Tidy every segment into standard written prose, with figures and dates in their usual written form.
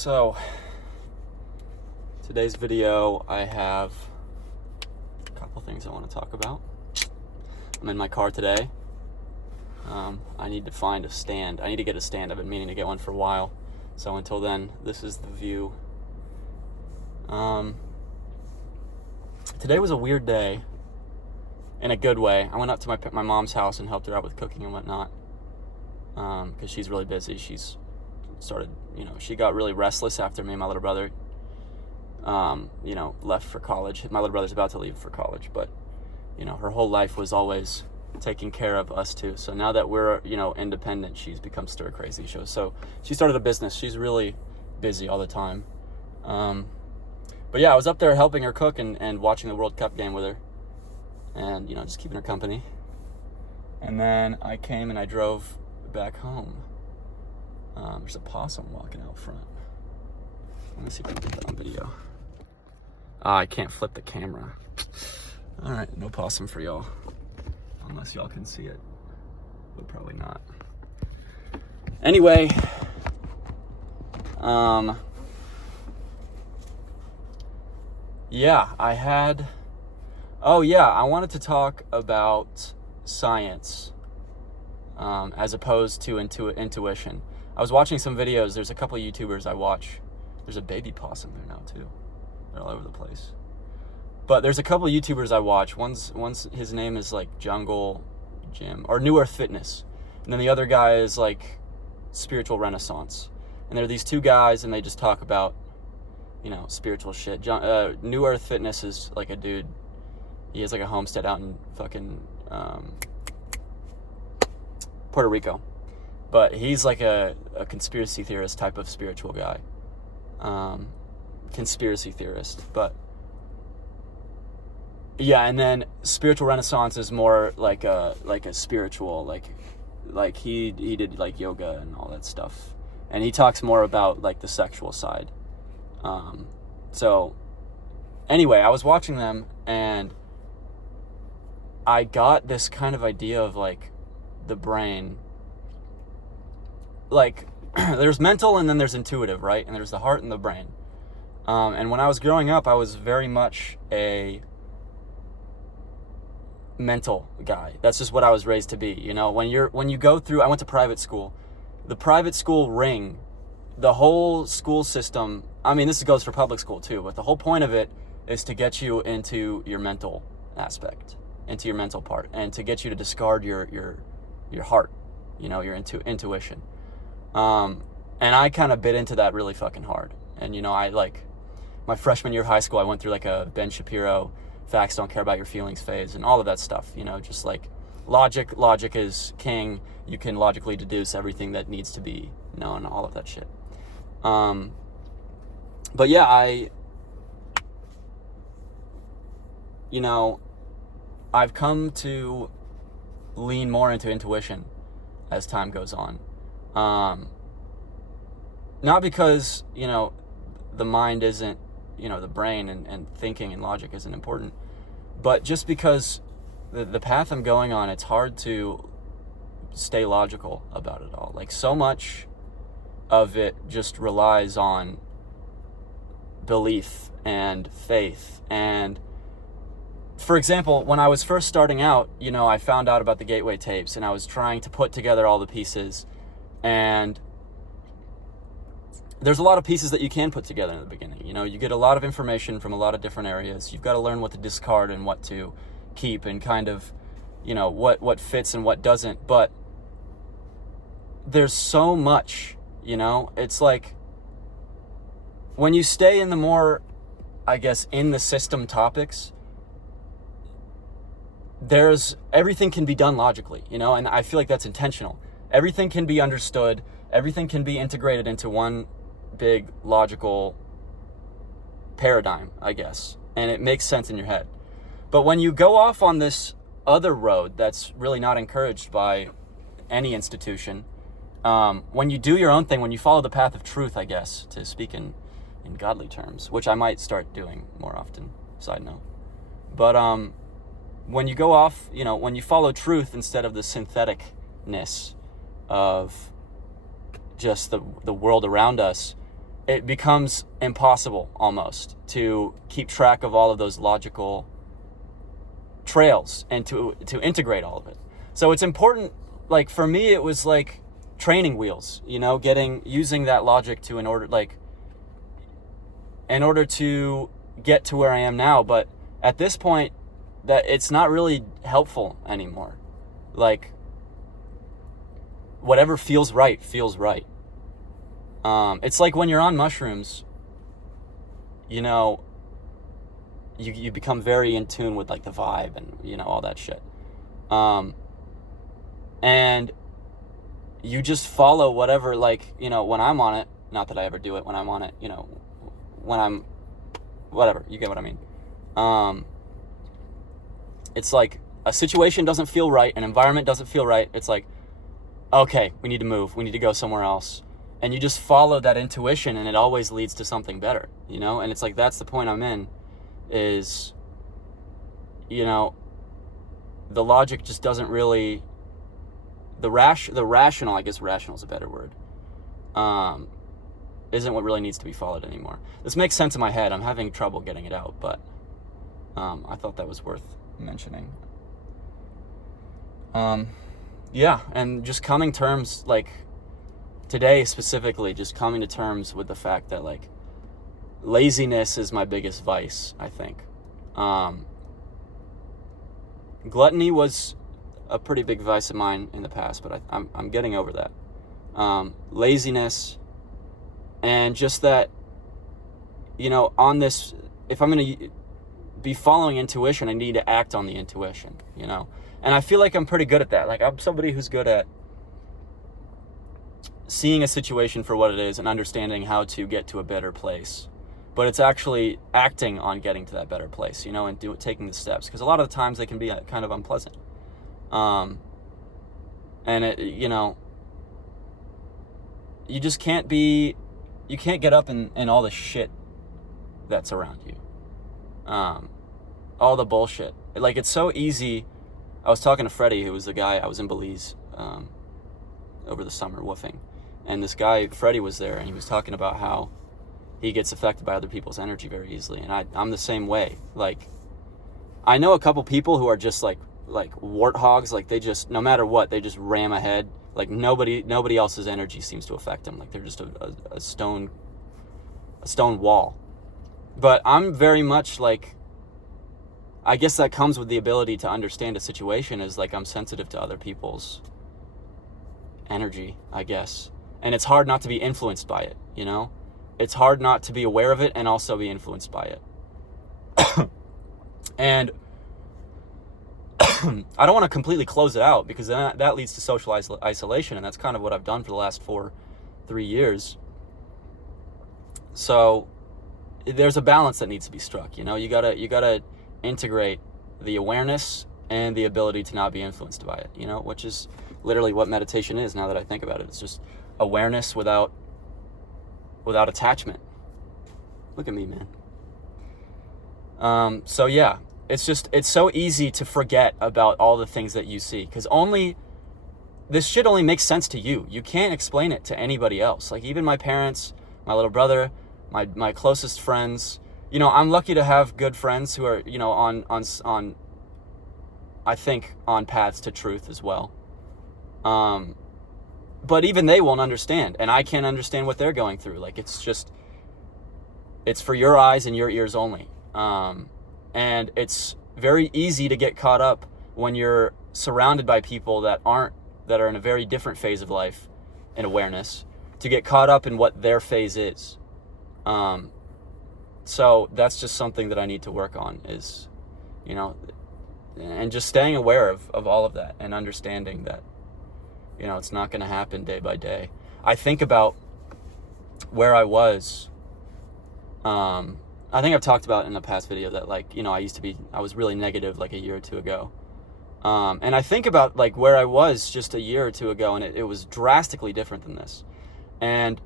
So, today's video, I have a couple things I want to talk about. I'm in my car today. I need to find a stand. I need to get a stand. I've been meaning to get one for a while. So until then, this is the view. Today was a weird day, in a good way. I went up to my mom's house and helped her out with cooking and whatnot, because she's really busy. She's started, she got really restless after me and my little brother, left for college. My little brother's about to leave for college, but, her whole life was always taking care of us too. So now that we're, independent, she's become stir crazy. So she started a business. She's really busy all the time. But yeah, I was up there helping her cook and watching the World Cup game with her and, just keeping her company. And then I came and I drove back home. There's a possum walking out front. Let me see if I can get that on video. I can't flip the camera. All right, no possum for y'all. Unless y'all can see it, but probably not. Anyway, I wanted to talk about science as opposed to intuition. I was watching some videos. There's a couple of YouTubers I watch. There's a baby possum there now too. They're all over the place. But there's a couple of YouTubers I watch. One's his name is like Jungle Jim or New Earth Fitness, and then the other guy is like Spiritual Renaissance. And they're these two guys, and they just talk about, spiritual shit. New Earth Fitness is like a dude. He has like a homestead out in fucking Puerto Rico. But he's like a conspiracy theorist type of spiritual guy. Conspiracy theorist. But yeah, and then Spiritual Renaissance is more like a spiritual, like he did like yoga and all that stuff. And he talks more about like the sexual side. So anyway, I was watching them and I got this kind of idea of like the brain. Like there's mental and then there's intuitive, right? And there's the heart and the brain. And when I was growing up, I was very much a mental guy. That's just what I was raised to be. When you go through, I went to private school. The private school ring, the whole school system, this goes for public school too, but the whole point of it is to get you into your mental aspect, into your mental part, and to get you to discard your heart, your intuition. And I kind of bit into that really fucking hard. And, my freshman year of high school, I went through like a Ben Shapiro, facts don't care about your feelings phase and all of that stuff, just like logic is king. You can logically deduce everything that needs to be known, all of that shit. But yeah, I've come to lean more into intuition as time goes on. Not because, the mind isn't, the brain and thinking and logic isn't important, but just because the path I'm going on, it's hard to stay logical about it all. Like so much of it just relies on belief and faith. And for example, when I was first starting out, I found out about the Gateway tapes and I was trying to put together all the pieces, and there's a lot of pieces that you can put together in the beginning. You get a lot of information from a lot of different areas. You've got to learn what to discard and what to keep and kind of, what fits and what doesn't. But there's so much, it's like when you stay in the more, I guess, in the system topics, everything can be done logically, and I feel like that's intentional. Everything can be understood. Everything can be integrated into one big logical paradigm, I guess, and it makes sense in your head. But when you go off on this other road that's really not encouraged by any institution, when you do your own thing, when you follow the path of truth, I guess, to speak in godly terms, which I might start doing more often, side note. But when you go off, when you follow truth instead of the syntheticness of just the world around us, it becomes impossible almost to keep track of all of those logical trails and to integrate all of it. So it's important, like for me, it was like training wheels, you know, using that logic in order to get to where I am now. But at this point, that it's not really helpful anymore. Like, whatever feels right. It's like when you're on mushrooms, you know, you become very in tune with like the vibe and, you know, all that shit. And you just follow whatever, like, you know, when I'm on it, not that I ever do it when I'm on it, you know, when I'm, whatever, you get what I mean. It's like a situation doesn't feel right, an environment doesn't feel right. It's like, okay, we need to move, we need to go somewhere else. And you just follow that intuition, and it always leads to something better, you know? And it's like, that's the point I'm in, is, you know, the logic just doesn't really, the rational, I guess rational is a better word, isn't what really needs to be followed anymore. This makes sense in my head. I'm having trouble getting it out, but I thought that was worth mentioning. Yeah, and just coming terms, like today specifically, just coming to terms with the fact that like laziness is my biggest vice, I think. Gluttony was a pretty big vice of mine in the past, but I'm getting over that. Laziness, and just that, you know, on this, if I'm going to be following intuition, I need to act on the intuition, you know? And I feel like I'm pretty good at that. Like, I'm somebody who's good at seeing a situation for what it is and understanding how to get to a better place. But it's actually acting on getting to that better place, you know, and taking the steps. Because a lot of the times they can be kind of unpleasant. And it, you know, you just can't get up in all the shit that's around you. All the bullshit. Like, it's so easy. I was talking to Freddie, who was the guy, I was in Belize over the summer woofing. And this guy, Freddie, was there, and he was talking about how he gets affected by other people's energy very easily. And I'm the same way. Like, I know a couple people who are just like warthogs. Like, they just, no matter what, they just ram ahead. Like, nobody else's energy seems to affect them. Like, they're just a stone wall. But I'm very much like, I guess that comes with the ability to understand a situation, is like I'm sensitive to other people's energy, I guess. And it's hard not to be influenced by it, you know? It's hard not to be aware of it and also be influenced by it. And I don't want to completely close it out, because that leads to social isolation, and that's kind of what I've done for the last 3 years. So there's a balance that needs to be struck, you know? You gotta integrate the awareness and the ability to not be influenced by it, you know, which is literally what meditation is, now that I think about it. It's just awareness without attachment. Look at me, man. So yeah, it's so easy to forget about all the things that you see, because this shit only makes sense to you. You can't explain it to anybody else. Like, even my parents, my little brother, my closest friends, you know, I'm lucky to have good friends who are, you know, on I think on paths to truth as well. But even they won't understand, and I can't understand what they're going through. Like, it's for your eyes and your ears only. And it's very easy to get caught up when you're surrounded by people that are in a very different phase of life and awareness, to get caught up in what their phase is. So that's just something that I need to work on, is, you know, and just staying aware of all of that, and understanding that, you know, it's not going to happen day by day. I think about where I was. I think I've talked about in a past video that, like, you know, I was really negative like a year or two ago. And I think about like where I was just a year or two ago, and it was drastically different than this. And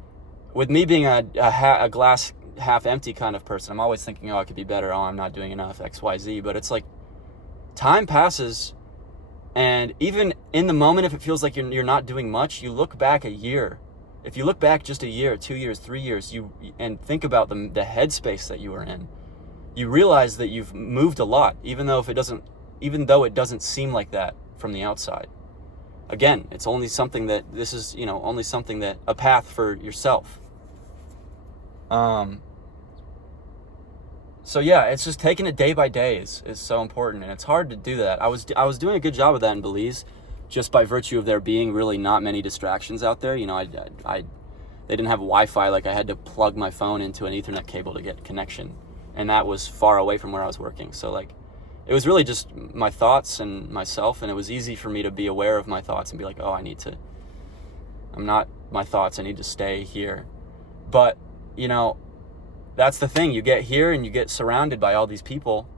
with me being a glass half empty kind of person, I'm always thinking, oh, I could be better. Oh, I'm not doing enough, X, Y, Z. But it's like, time passes, and even in the moment, if it feels like you're not doing much, you look back a year if you look back just a year, 2 years, 3 years, and think about the headspace that you were in, you realize that you've moved a lot, even though it doesn't seem like that from the outside. Again, it's only something that a path for yourself. So yeah, it's just taking it day by day is so important, and it's hard to do that. I was doing a good job of that in Belize, just by virtue of there being really not many distractions out there. You know, they didn't have Wi-Fi. Like, I had to plug my phone into an Ethernet cable to get connection, and that was far away from where I was working. So like, it was really just my thoughts and myself, and it was easy for me to be aware of my thoughts and be like, oh, I'm not my thoughts, I need to stay here. But, you know, that's the thing. You get here and you get surrounded by all these people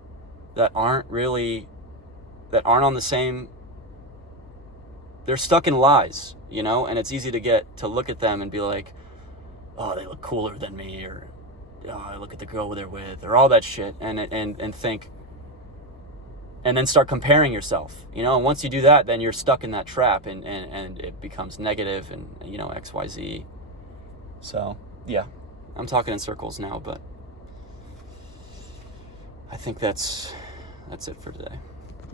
that aren't on the same, they're stuck in lies, you know, and it's easy to look at them and be like, oh, they look cooler than me, or oh, I look at the girl they're with, or all that shit, and think, and then start comparing yourself, you know, and once you do that, then you're stuck in that trap, and it becomes negative, and, you know, XYZ. So, yeah. I'm talking in circles now, but I think that's it for today.